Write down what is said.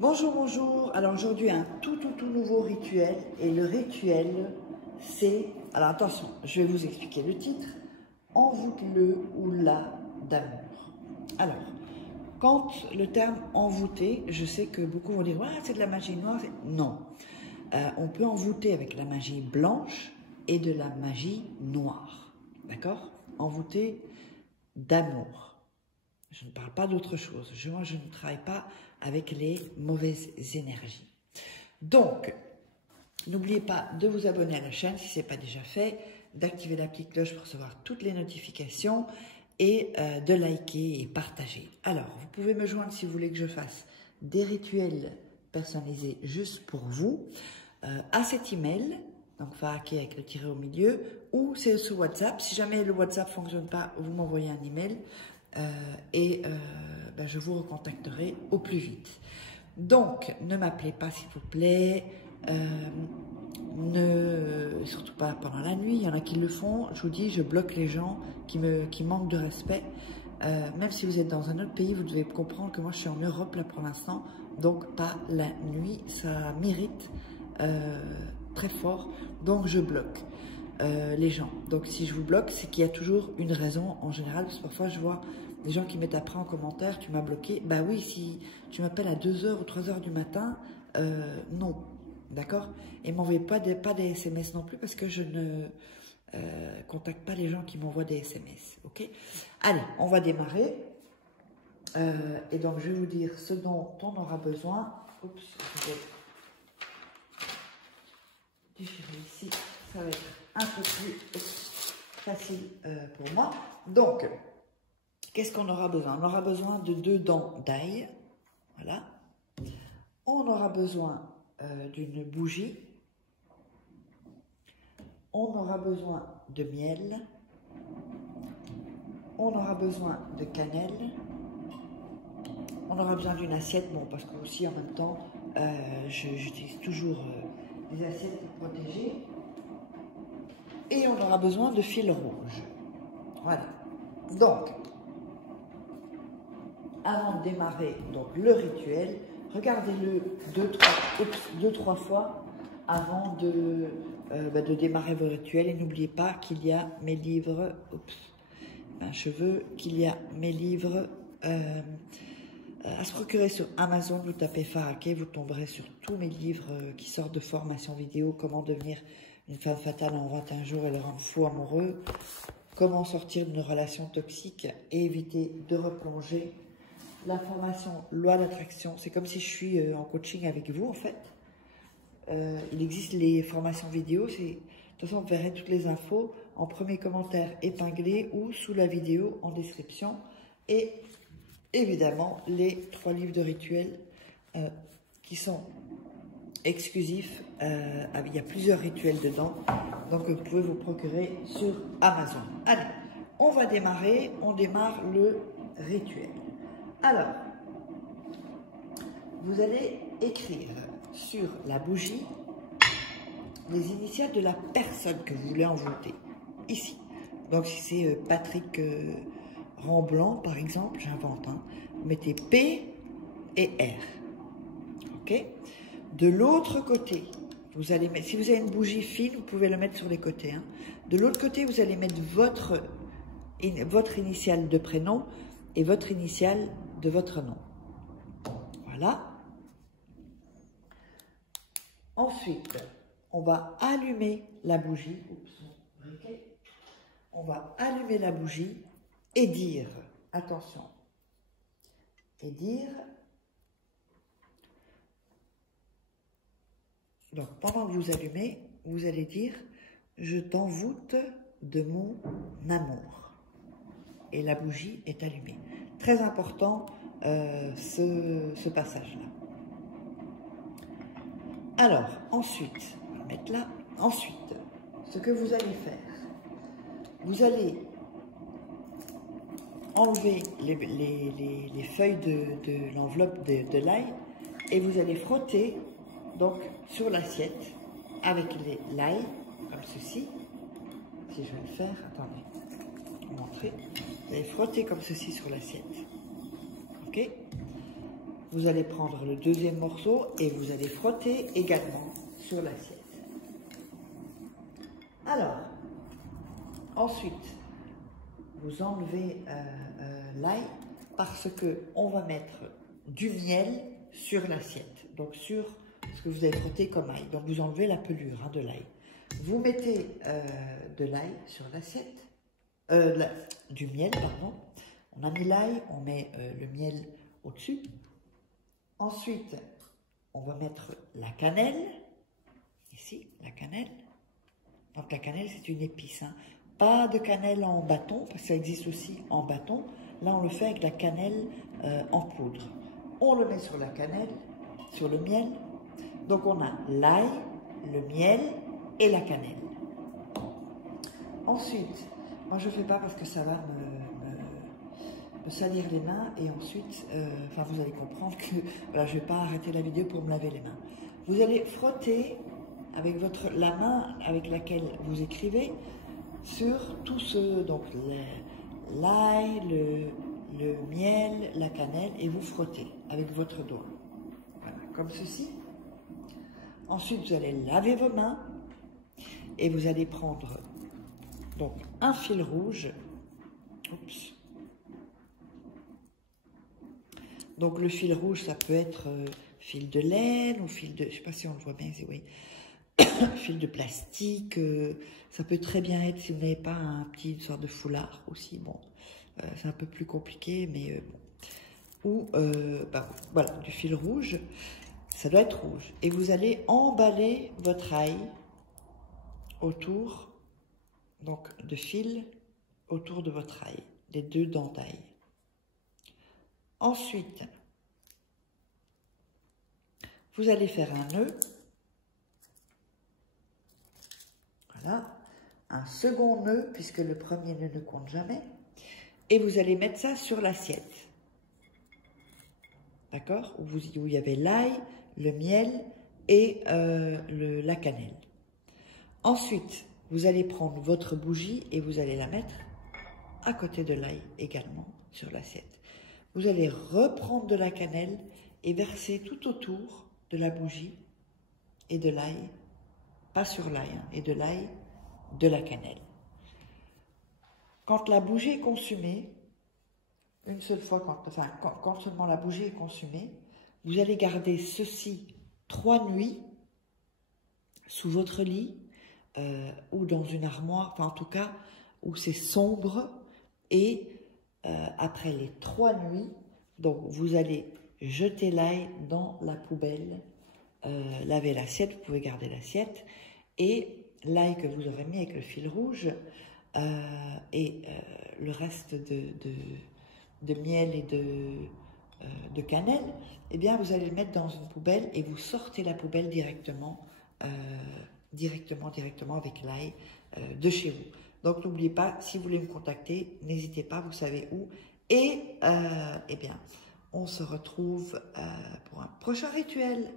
Bonjour, bonjour. Alors aujourd'hui, un tout nouveau rituel. Et le rituel, c'est... Alors attention, je vais vous expliquer le titre. Envoûte-le ou la d'amour. Alors, quand le terme envoûter, je sais que beaucoup vont dire « Ah, c'est de la magie noire ». Non. On peut envoûter avec la magie blanche et de la magie noire. D'accord? Envoûter d'amour. Je ne parle pas d'autre chose. Moi, je ne travaille pas avec les mauvaises énergies. Donc, n'oubliez pas de vous abonner à la chaîne si ce n'est pas déjà fait, d'activer la petite cloche pour recevoir toutes les notifications et de liker et partager. Alors, vous pouvez me joindre si vous voulez que je fasse des rituels personnalisés juste pour vous à cet email, donc Faake avec le tiret au milieu, ou c'est sur WhatsApp. Si jamais le WhatsApp ne fonctionne pas, vous m'envoyez un email. Je vous recontacterai au plus vite. Donc, ne m'appelez pas s'il vous plaît, surtout pas pendant la nuit, il y en a qui le font. Je vous dis, je bloque les gens qui manquent de respect. Même si vous êtes dans un autre pays, vous devez comprendre que moi je suis en Europe là pour l'instant, donc pas la nuit, ça mérite très fort, donc je bloque. Les gens. Donc si je vous bloque, c'est qu'il y a toujours une raison en général, parce que parfois je vois des gens qui mettent après en commentaire, tu m'as bloqué. Bah oui, si tu m'appelles à 2h ou 3h du matin, non, d'accord? Et m'envoyez pas des SMS non plus, parce que je ne contacte pas les gens qui m'envoient des SMS, ok? Allez, on va démarrer. Et donc je vais vous dire ce dont on aura besoin. Oups, je vais déchirer ici, ça va être un peu plus facile pour moi. Donc, qu'est-ce qu'on aura besoin? On aura besoin de 2 dents d'ail, voilà. On aura besoin d'une bougie. On aura besoin de miel. On aura besoin de cannelle. On aura besoin d'une assiette, bon, parce que aussi en même temps, j'utilise toujours des assiettes pour protéger. Et on aura besoin de fil rouge. Voilà. Donc, avant de démarrer donc, le rituel, regardez-le 2-3 fois avant de démarrer vos rituels. Et n'oubliez pas qu'il y a mes livres, qu'il y a mes livres à se procurer sur Amazon. Vous tapez Faake, vous tomberez sur tous mes livres qui sortent de formation vidéo, comment devenir une femme fatale en 21 jours et le rendre fou amoureux, comment sortir d'une relation toxique et éviter de replonger. La formation loi d'attraction, c'est comme si je suis en coaching avec vous en fait. Il existe les formations vidéo, de toute façon vous verrez toutes les infos en premier commentaire épinglé ou sous la vidéo en description. Et évidemment les 3 livres de rituels qui sont exclusifs. Il y a plusieurs rituels dedans, donc vous pouvez vous procurer sur Amazon. Allez, on va démarrer, on démarre le rituel. Alors, vous allez écrire sur la bougie les initiales de la personne que vous voulez envoûter, ici. Donc si c'est Patrick Remblanc, par exemple, j'invente, hein, vous mettez P et R, ok? De l'autre côté, vous allez mettre, si vous avez une bougie fine, vous pouvez la mettre sur les côtés, hein. De l'autre côté, vous allez mettre votre initiale de prénom et votre initiale de votre nom. Voilà. Ensuite, on va allumer la bougie. On va allumer la bougie et dire, attention, et dire, donc pendant que vous allumez, vous allez dire, je t'envoûte de mon amour. Et la bougie est allumée. Très important ce passage-là. Alors, ensuite, on va mettre là. Ensuite, ce que vous allez faire, vous allez enlever les feuilles de l'enveloppe de l'ail et vous allez frotter donc sur l'assiette avec l'ail, comme ceci. Si je vais le faire, attendez. Montrer. Vous allez frotter comme ceci sur l'assiette. Ok? vous allez prendre le deuxième morceau et vous allez frotter également sur l'assiette. Alors, ensuite, vous enlevez l'ail parce qu'on va mettre du miel sur l'assiette, donc sur ce que vous avez frotté comme ail. Donc vous enlevez la pelure de l'ail. Vous mettez de l'ail sur l'assiette, du miel, pardon. On a mis l'ail, on met le miel au-dessus. Ensuite, on va mettre la cannelle, ici, la cannelle. Donc la cannelle, c'est une épice, hein. Pas de cannelle en bâton, parce que ça existe aussi en bâton. Là, on le fait avec la cannelle en poudre. On le met sur la cannelle, sur le miel. Donc on a l'ail, le miel et la cannelle. Ensuite, moi je ne fais pas parce que ça va me salir les mains et ensuite, enfin vous allez comprendre que voilà, je ne vais pas arrêter la vidéo pour me laver les mains. Vous allez frotter avec la main avec laquelle vous écrivez sur tout ce, donc l'ail, le miel, la cannelle et vous frottez avec votre doigt. Voilà, comme ceci. Ensuite, vous allez laver vos mains et vous allez prendre donc un fil rouge. Oups. Donc le fil rouge, ça peut être fil de laine ou fil de, je ne sais pas si on le voit bien, c'est oui, fil de plastique. Ça peut très bien être si vous n'avez pas un petit une sorte de foulard aussi. Bon, c'est un peu plus compliqué, mais bon. Ou voilà, du fil rouge. Ça doit être rouge. Et vous allez emballer votre ail autour, donc de fil autour de votre ail, les deux dents d'ail. Ensuite, vous allez faire un nœud. Voilà. Un second nœud, puisque le premier nœud ne compte jamais. Et vous allez mettre ça sur l'assiette. D'accord? Où il y avait l'ail, le miel et la cannelle. Ensuite, vous allez prendre votre bougie et vous allez la mettre à côté de l'ail également sur l'assiette. Vous allez reprendre de la cannelle et verser tout autour de la bougie et de l'ail, pas sur l'ail, hein, et de l'ail, de la cannelle. Quand la bougie est consumée, une seule fois, quand seulement la bougie est consumée, vous allez garder ceci 3 nuits sous votre lit ou dans une armoire, enfin en tout cas où c'est sombre et après les 3 nuits, donc vous allez jeter l'ail dans la poubelle, laver l'assiette, vous pouvez garder l'assiette et l'ail que vous aurez mis avec le fil rouge et le reste de miel et de cannelle, eh bien vous allez le mettre dans une poubelle et vous sortez la poubelle directement avec l'ail de chez vous. Donc n'oubliez pas, si vous voulez me contacter, n'hésitez pas, vous savez où. Et eh bien, on se retrouve pour un prochain rituel.